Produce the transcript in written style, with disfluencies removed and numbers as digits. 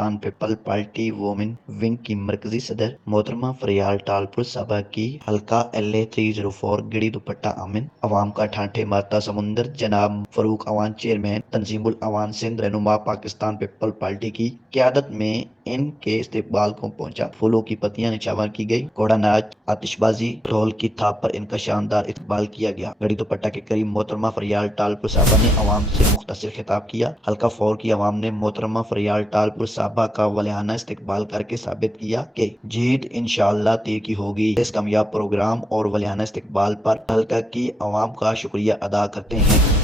Pakistan people party women wing की मरकजी सदर मोहतरमा फरियाल टालपुर साहबा की हल्का LA 304 गिड़ी दुपट्टा अमीन अवाम का ठाठे माता समुंदर जनाब फरूक अवान चेयरमैन तंजीमुल अवान सिंध रहनुमा पाकिस्तान पीपल पार्टी की क्यादत में इनके इस्तेकबाल को पहुंचा। फूलों की पत्तियां निछावर की गई, घोड़ा नाच, आतिशबाजी, ढोल की थाप पर इनका शानदार इस्तकबाल किया गया। गड़ी दुपट्टा के करीब मोहतरमा फरियाल टालपुर साहबा ने अवाम से मुख्तसर खिताब किया। हल्का फौर की अवाम ने मोहतरमा फरियाल टालपुर साहबा का वलियाना इस्तकबाल करके साबित किया कि जीत इंशाअल्लाह तीर की होगी। इस कामयाब प्रोग्राम और वलियाना इस्तकबाल पर हल्का की अवाम का शुक्रिया अदा करते हैं।